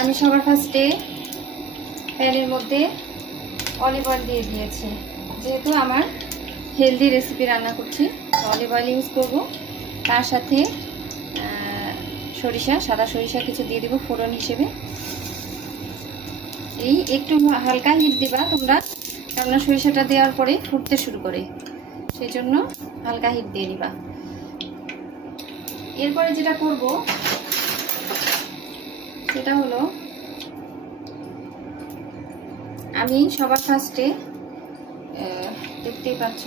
আমি সবার ফার্স্টে প্যানের মধ্যে অলিভ অয়েল দিয়ে দিয়েছি। যেহেতু আমার হেলদি রেসিপি রান্না করছি, অলিভ অয়েল ইউজ করবো। তার সাথে সরিষা, সাদা সরিষা কিছু দিয়ে দিব ফোড়ন হিসেবে। এই একটু হালকা হিট দিবা তোমরা, কেননা সরিষাটা দেওয়ার পরে ফুটতে শুরু করে, সেই জন্য হালকা হিট দিয়ে দিবা। এরপরে যেটা করব সেটা হলো, আমি সবার ফার্স্টে দেখতেই পাচ্ছ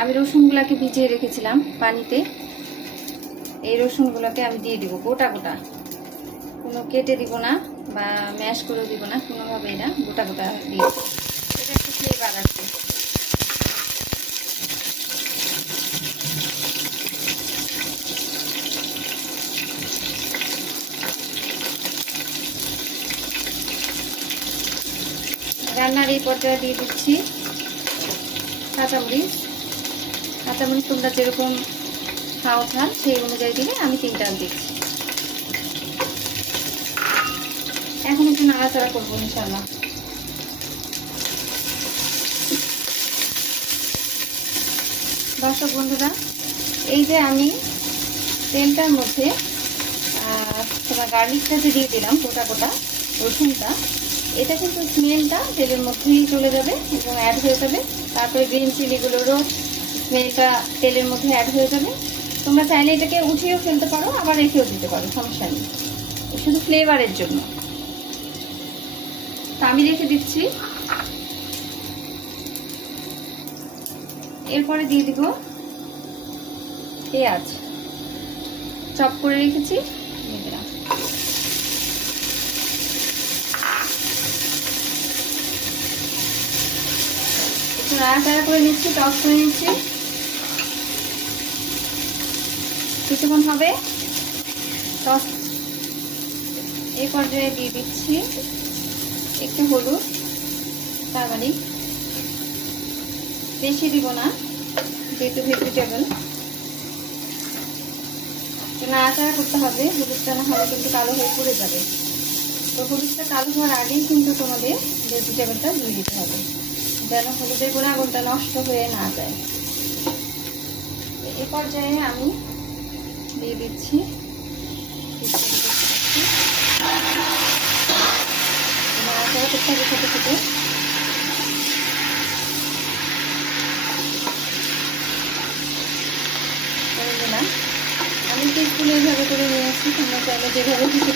আমি রসুনগুলোকে ভিজিয়ে রেখেছিলাম পানিতে। এই রসুনগুলোকে আমি দিয়ে দিব গোটা গোটা, কোনো কেটে দিব না বা ম্যাশ করে দিব না, কোনোভাবে এটা গোটা গোটা দিয়ে, এটা একটু ফ্লেভার আসবে। রান্নার এই পর্যায়ে দিয়ে দিচ্ছি কাঁচামরিচ। কাঁচামরিচ তোমরা যেরকম খাও ঝাল সেই অনুযায়ী দিলে, আমি 3টা দিচ্ছি। এখন একটু নাড়াচাড়া করবো ইনশাল্লাহ। দর্শক বন্ধুরা, এই যে আমি তেলটার মধ্যে তোমার গার্লিকটা যে দিয়ে দিলাম গোটা গোটা রসুনটা, এটা কিন্তু স্মেলটা তেলের মধ্যেই চলে যাবে এবং অ্যাড হয়ে যাবে। তারপরে গ্রিন চিলিগুলোরও স্মেলটা তেলের মধ্যে অ্যাড হয়ে যাবে। তোমরা চাইলে এটাকে উঠিয়েও ফেলতে পারো, আবার রেখেও দিতে পারো, সমস্যা নেই, শুধু ফ্লেভারের জন্য। তা আমি রেখে দিচ্ছি। এরপরে দিয়ে দিব পেঁয়াজ, চপ করে রেখেছি, নাড়াচাড়া করে নিচ্ছি, টস করে নিচ্ছি, কিছুক্ষণ হবে টস। এই পর্যায়ে দিয়ে দিচ্ছি একটু হলুদ, টারমারিক, বেশি দিব না যেহেতু ভেজিটেবল। নাড়াচাড়া করতে হবে, হলুদটা না হলে কিন্তু কালো হয়ে পড়ে যাবে। তো হলুদটা কালো হওয়ার আগেই কিন্তু তোমাদের ভেজিটেবলটা দিয়ে দিতে হবে, যেন হলুদের গুণাগুণটা নষ্ট হয়ে না যায়। এই পর্যায়ে আমি দিয়ে দিচ্ছি নাড়াচাড়া করতে হবে ছোটো ছোটো। আমি তো স্কুলে এইভাবে করে নিয়েছি, তোমরা চাইলে যেভাবে কিছু